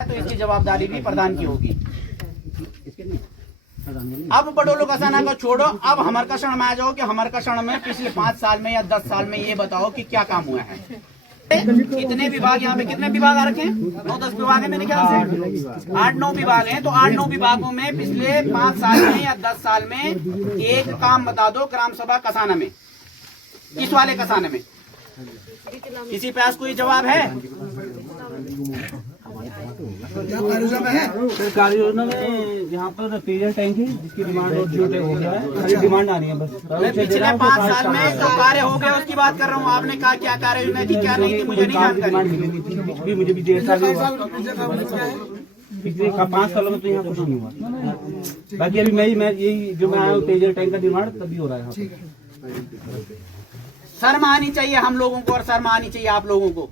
तो इसकी जवाबदारी भी प्रधान की होगी। अब बड़ोलो कसाना को छोड़ो, अब हमर कषण में आ जाओ कि हमर कषण में पिछले 5 साल में या 10 साल में ये बताओ कि क्या काम हुआ है। कितने विभाग, यहाँ पे कितने विभाग आ रखे हैं? 9-10 विभाग है मेरे ख्याल से, 8-9 विभाग हैं। तो 8-9 विभागों में पिछले 5 साल में या 10 साल में एक काम बता दो ग्राम सभा कसाना में, किस वाले कसाने में? किसी पे आज कोई जवाब है? कार्य योजना में यहाँ पर पेयजल टैंक है जिसकी डिमांड और जो हो गया है, खाली डिमांड आ रही है बस। पिछले 5 साल में जो कार्य हो गया उसकी बात कर रहा हूँ। आपने कहा क्या कार्य योजना थी क्या नहीं थी, मुझे नहीं जानकारी। मुझे भी 1.5 साल पिछले 5 सालों में तो यहाँ कुछ नहीं हुआ। बाकी अभी मैं यही जो मैं आया हूँ पेयजल टैंक का निर्माण तभी हो रहा है। शर्म आनी चाहिए हम लोगों को और शर्म आनी चाहिए आप लोगों को,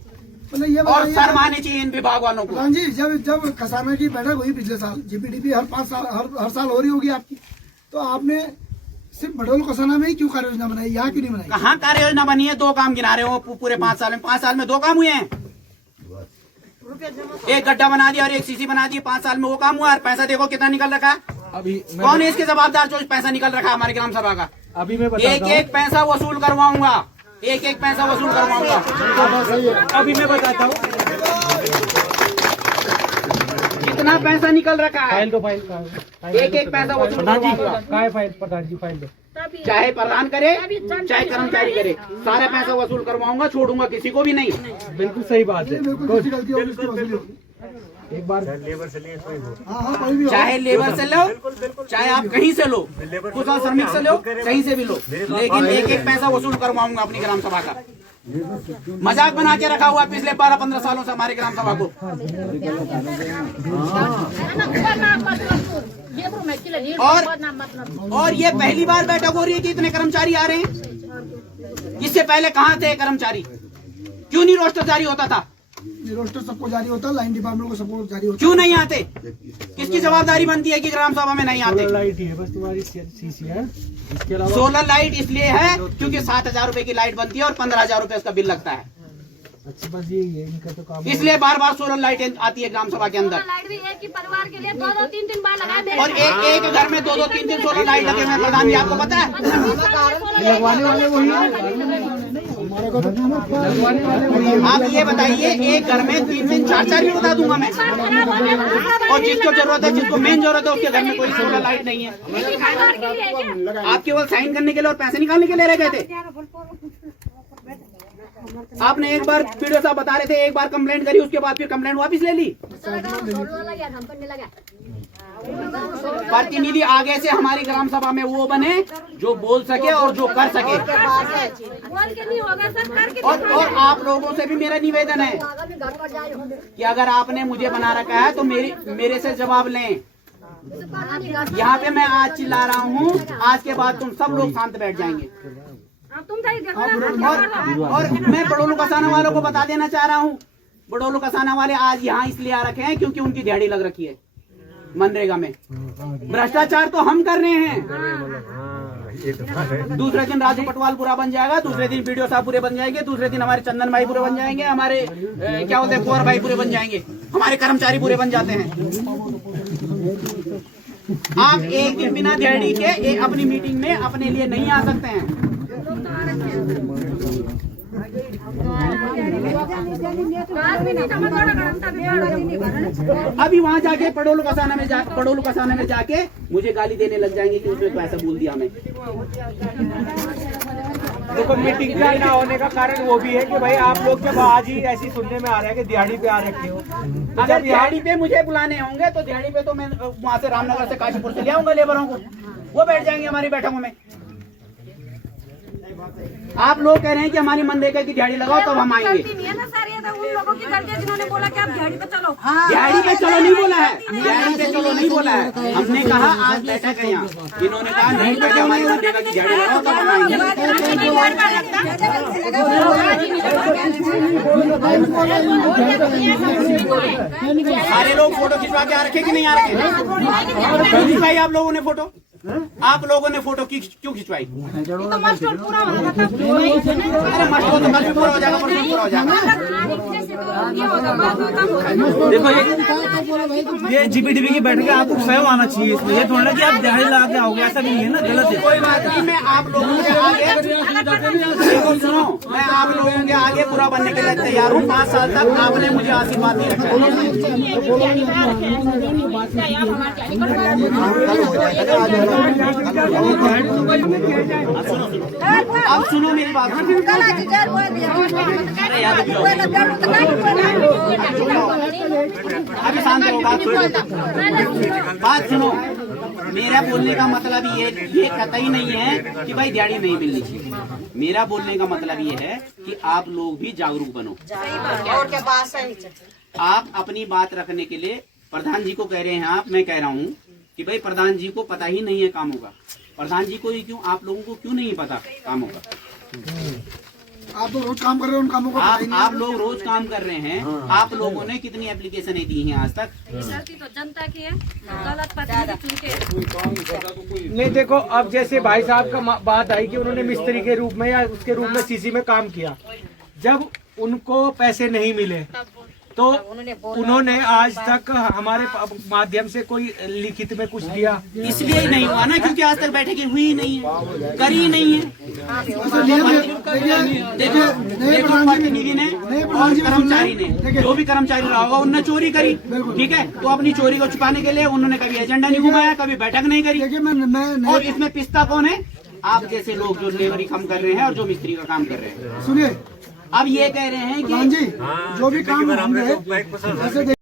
और शर्म आनी चाहिए इन विभाग वालों को। जी जब कसाना की बैठक हुई पिछले साल, जीपीडीपी हर 5 साल हर साल हो रही होगी आपकी, तो आपने सिर्फ बड़ोल कसाना में ही क्यों कार्य योजना बनाई, यहाँ क्यों नहीं बनाई? कहाँ कार्य योजना बनी है? 2 काम गिना रहे हो पूरे 5 साल में। 5 साल में 2 काम हुए हैं। एक गड्ढा बना दिया और एक सीसी बना दी। 5 साल में वो काम हुआ। और पैसा देखो कितना निकल रखा। अभी कौन है इसके जवाबदार जो पैसा निकल रखा हमारे ग्राम सभा का? अभी मैं एक पैसा वसूल करवाऊंगा, एक पैसा वसूल करवाऊंगा। अभी मैं बताता हूँ कितना पैसा निकल रखा है। फाइल दो, फाइल एक पैसा वसूल करवाऊंगा। क्या है फाइल? प्रधान जी फाइल दो। चाहे प्रधान करे चाहे कर्मचारी करे, सारा पैसा वसूल करवाऊंगा, छोड़ूंगा किसी को भी नहीं। बिल्कुल सही बात है। एक बार चाहे लेबर से लो, चाहे आप कहीं से लो, कुशल श्रमिक से लो, कहीं से भी लो, लेकिन एक पैसा वसूल करवाऊंगा अपनी ग्राम सभा का। मजाक बना के रखा हुआ पिछले 12-15 सालों से हमारी ग्राम सभा को। और ये पहली बार बैठक हो रही है कि इतने कर्मचारी आ रहे हैं। इससे पहले कहाँ थे कर्मचारी? क्यों नहीं रोस्टर जारी होता था? रोस्टर सबको जारी होता है, लाइन डिपार्टमेंट को सबको जारी होता है। क्यों नहीं आते? किसकी जवाबदारी बनती है कि ग्राम सभा में नहीं आते? लाइट ही है बस तुम्हारी सीसी है। इसके अलावा सोलर लाइट इसलिए है क्योंकि 7,000 रुपए की लाइट बनती है और 15,000 रुपए उसका बिल लगता है। अच्छा बस ये इनका तो काम, इसलिए बार सोलर लाइट आती है ग्राम सभा के अंदर। लाइट भी एक ही परिवार के लिए 2-3 बार लगाए। और एक घर में 2-3 सोलर लाइट लगे हुए हैं। प्रधान जी आपको पता है? लगवाने वाले वही आप ये बताइए, एक घर में 3 4 भी बता दूंगा मैं। और जिसको जरूरत है, जिसको मेन जरूरत है, उसके घर में कोई सोलर लाइट नहीं है। आप केवल साइन करने के लिए और पैसे निकालने के लिए रह गए थे। आपने एक बार पीडीओ साहब बता रहे थे, एक बार कंप्लेंट करी, उसके बाद फिर कंप्लेंट वापस ले ली। प्रतिनिधि आगे से हमारी ग्राम सभा में वो बने जो बोल सके और जो कर सके। और आप लोगों से भी मेरा निवेदन है कि अगर आपने मुझे बना रखा है तो मेरे से जवाब लें। यहाँ पे मैं आज चिल्ला रहा हूँ, आज के बाद तुम सब लोग शांत बैठ जाएंगे। और मैं बड़ोलू कसाना वालों को बता देना चाह रहा हूँ, बड़ोलू कसाना वाले आज यहाँ इसलिए आ रखे हैं क्योंकि उनकी दिहाड़ी लग रखी है मनरेगा में। भ्रष्टाचार तो हम कर रहे हैं। दूसरे दिन राजू पटवाल पूरा बन जाएगा, दूसरे दिन वीडियो साहब पूरे बन जाएंगे, दूसरे दिन हमारे चंदन भाई पूरे बन जाएंगे, हमारे क्या बोलते हैं कुंवर भाई पूरे बन जाएंगे, हमारे कर्मचारी पूरे बन जाते हैं। आप एक दिन बिना दिहाड़ी के अपनी मीटिंग में अपने लिए नहीं आ सकते हैं। अभी वहाँ जाके पड़ोलू कसाना में जाके मुझे गाली देने लग जाएंगे कि उसने तो ऐसा बोल दिया हमें। देखो मीटिंग का ना होने का कारण वो भी है कि भाई आप लोग जब आज ही ऐसी सुनने में आ रहे हैं कि दिहाड़ी पे आ रखे हो। अगर दिहाड़ी पे मुझे बुलाने होंगे तो दिहाड़ी पे तो मैं वहाँ से रामनगर से काशीपुर से ले आऊंगा लेबरों को, वो बैठ जाएंगे हमारी बैठकों में। आप लोग कह रहे हैं कि हमारी मनरेगा की दिहाड़ी लगाओ तब हम आएंगे। दिहाड़ी पे चलो नहीं बोला है, दिहाड़ी पे चलो नहीं बोला है। हमने कहा आज बैठक है यहाँ, इन्होंने कहा नहीं बैठे हमारी मनरेगा की दिहाड़ी लगाओ तब हम आएंगे। सारे लोग फोटो खिंचवा के आ रखे कि नहीं आ रखे? खिंचवाई आप लोगों ने फोटो? आप लोगों ने फोटो क्यों खिंचवाई? तो मस्टोर पूरा होगा। अरे मस्टोर तो कल भी पूरा हो जाएगा, परसों पूरा हो जाएगा। ये होगा, देखो ये ये जीपीडीपी की बैठक आपको स्वयं आना चाहिए इसमें, ये थोड़ा कि आप दिहाड़ी लगा के आओगे, ऐसा भी नहीं है ना, गलत है। कोई बात नहीं, मैं आप लोगों के आगे देखो सुनो, मैं आप लोगों के आगे पूरा बनने के लिए तैयार हूँ। 5 साल तक आपने मुझे आशीर्वाद नहीं रखा। अब सुनो मेरी बात, अभी शांत हो, बात सुनो। मेरा बोलने का मतलब ये कतई नहीं है कि भाई दिहाड़ी नहीं मिलनी चाहिए। मेरा बोलने का मतलब ये है कि आप लोग भी जागरूक बनो। और क्या बात सही। आप अपनी बात रखने के लिए प्रधान जी को कह रहे हैं आप, मैं कह रहा हूँ कि भाई प्रधान जी को पता ही नहीं है कामों का। प्रधान जी को ही क्यों, आप लोगों को क्यों नहीं पता कामों का? आप तो रोज काम कर रहे हो, उन कामों को पता ही नहीं। आप लोग रोज काम कर रहे हैं। आप लोगों ने कितनी एप्लीकेशनें दी हैं आज तक? तो जनता की है, गलत प्रतिनिधि चुन के। नहीं देखो, अब जैसे भाई साहब का बात आई कि उन्होंने मिस्त्री के रूप में या उसके रूप में सीसी में काम किया, जब उनको पैसे नहीं मिले तो उन्होंने आज तक हमारे माध्यम से कोई लिखित में कुछ दिया? इसलिए ही नहीं हुआ ना क्योंकि आज तक बैठकें हुई ही नहीं है, करी ही नहीं है। देखो प्रतिनिधि ने और कर्मचारी ने, जो भी कर्मचारी रहा होगा उनने चोरी करी, ठीक है, तो अपनी चोरी को छुपाने के लिए उन्होंने कभी एजेंडा नहीं घुमाया, कभी बैठक नहीं करी। और इसमें पिस्ता कौन है? आप जैसे लोग जो लेबरी काम कर रहे हैं और जो मिस्त्री का काम कर रहे हैं। सुनिए, अब ये कह रहे हैं कि जो भी काम हम